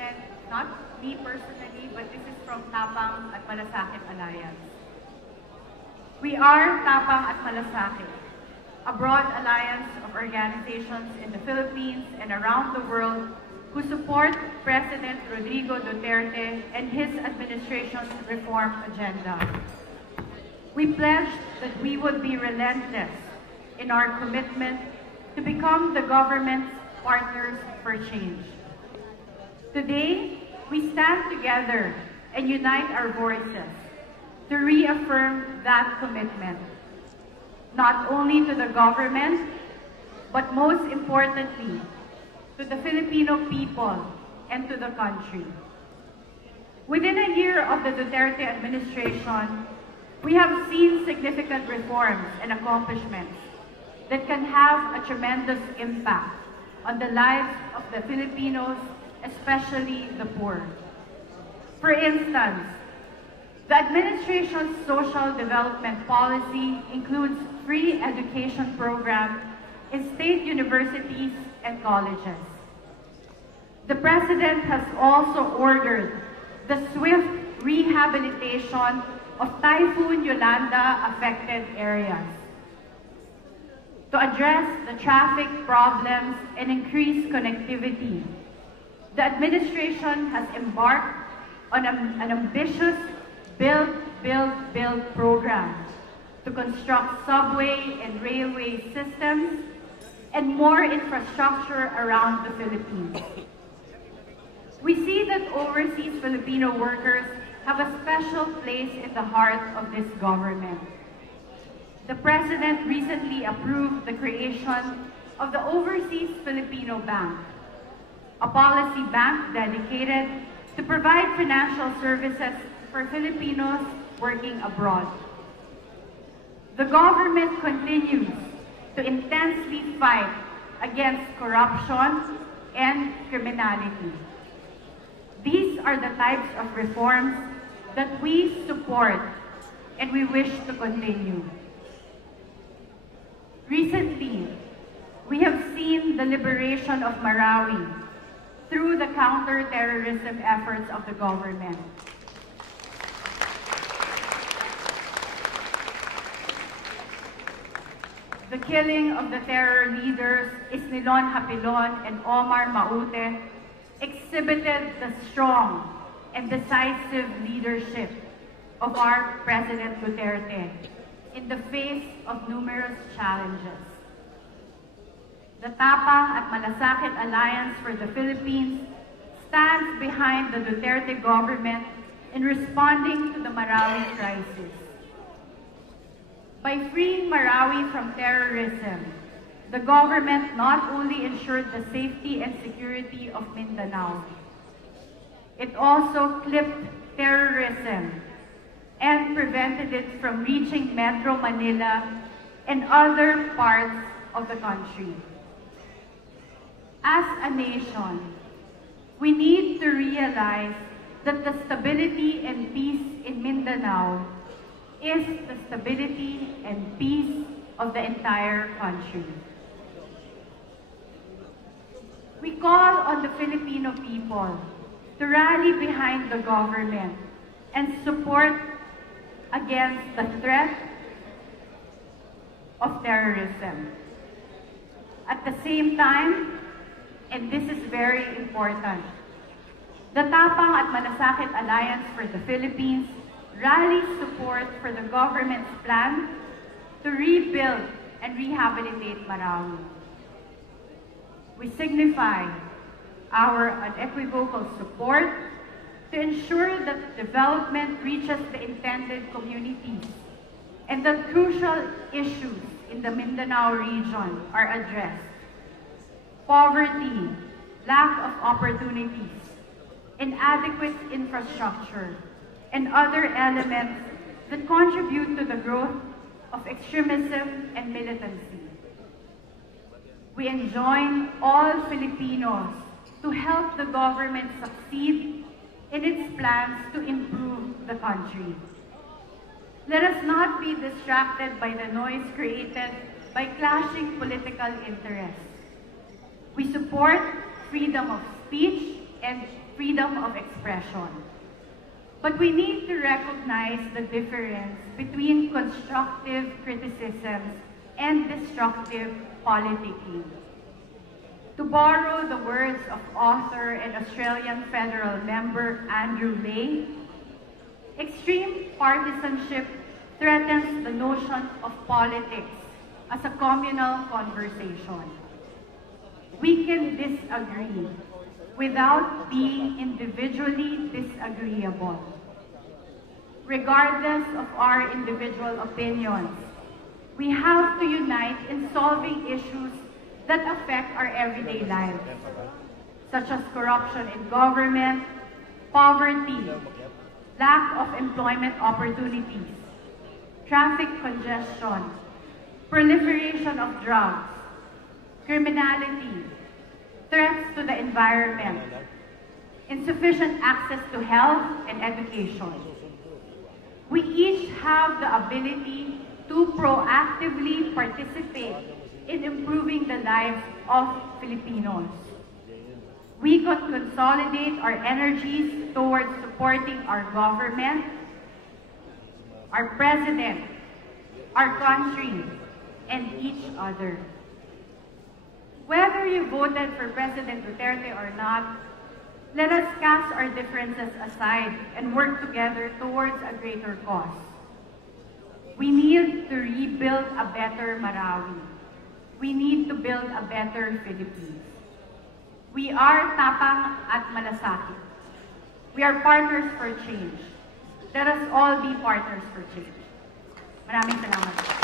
gentlemen, not me personally, but this is from Tapang at Malasakit Alliance. We are Tapang at Malasakit, a broad alliance of organizations in the Philippines and around the world who support President Rodrigo Duterte and his administration's reform agenda. We pledged that we would be relentless in our commitment to become the government's partners for change. Today, we stand together and unite our voices to reaffirm that commitment, not only to the government, but most importantly, to the Filipino people and to the country. Within a year of the Duterte administration, we have seen significant reforms and accomplishments that can have a tremendous impact on the lives of the Filipinos, especially the poor. For instance, the administration's social development policy includes free education programs in state universities and colleges. The President has also ordered the swift rehabilitation of Typhoon Yolanda affected areas. To address the traffic problems and increase connectivity, the administration has embarked on an ambitious build program to construct subway and railway systems and more infrastructure around the Philippines. We see that overseas Filipino workers have a special place in the heart of this government. The President recently approved the creation of the Overseas Filipino Bank, a policy bank dedicated to provide financial services for Filipinos working abroad. The government continues to intensely fight against corruption and criminality. These are the types of reforms that we support and we wish to continue. Recently, we have seen the liberation of Marawi through the counter-terrorism efforts of the government. The killing of the terror leaders Isnilon Hapilon and Omar Maute exhibited the strong and decisive leadership of our President Duterte in the face of numerous challenges. The Tapang at Malasakit Alliance for the Philippines stands behind the Duterte government in responding to the Marawi crisis. By freeing Marawi from terrorism, the government not only ensured the safety and security of Mindanao, it also clipped terrorism and prevented it from reaching Metro Manila and other parts of the country. As a nation, we need to realize that the stability and peace in Mindanao is the stability and peace of the entire country. We call on the Filipino people to rally behind the government and support against the threat of terrorism. At the same time, and this is very important, the Tapang at Malasakit Alliance for the Philippines rallies support for the government's plan to rebuild and rehabilitate Marawi. We signify our unequivocal support to ensure that development reaches the intended communities and that crucial issues in the Mindanao region are addressed. Poverty, lack of opportunities, inadequate infrastructure, and other elements that contribute to the growth of extremism and militancy. We enjoin all Filipinos to help the government succeed in its plans to improve the country. Let us not be distracted by the noise created by clashing political interests. We support freedom of speech and freedom of expression. But we need to recognize the difference between constructive criticisms and destructive politicking. To borrow the words of author and Australian federal member Andrew Lay, extreme partisanship threatens the notion of politics as a communal conversation. We can disagree without being individually disagreeable. Regardless of our individual opinions, we have to unite in solving issues that affect our everyday lives, such as corruption in government, poverty, lack of employment opportunities, traffic congestion, proliferation of drugs, criminality, threats to the environment, insufficient access to health and education. We each have the ability to proactively participate in improving the lives of Filipinos. We could consolidate our energies towards supporting our government, our president, our country, and each other. Whether you voted for President Duterte or not, let us cast our differences aside and work together towards a greater cause. We need to rebuild a better Marawi. We need to build a better Philippines. We are Tapang at Malasakit. We are partners for change. Let us all be partners for change. Maraming salamat.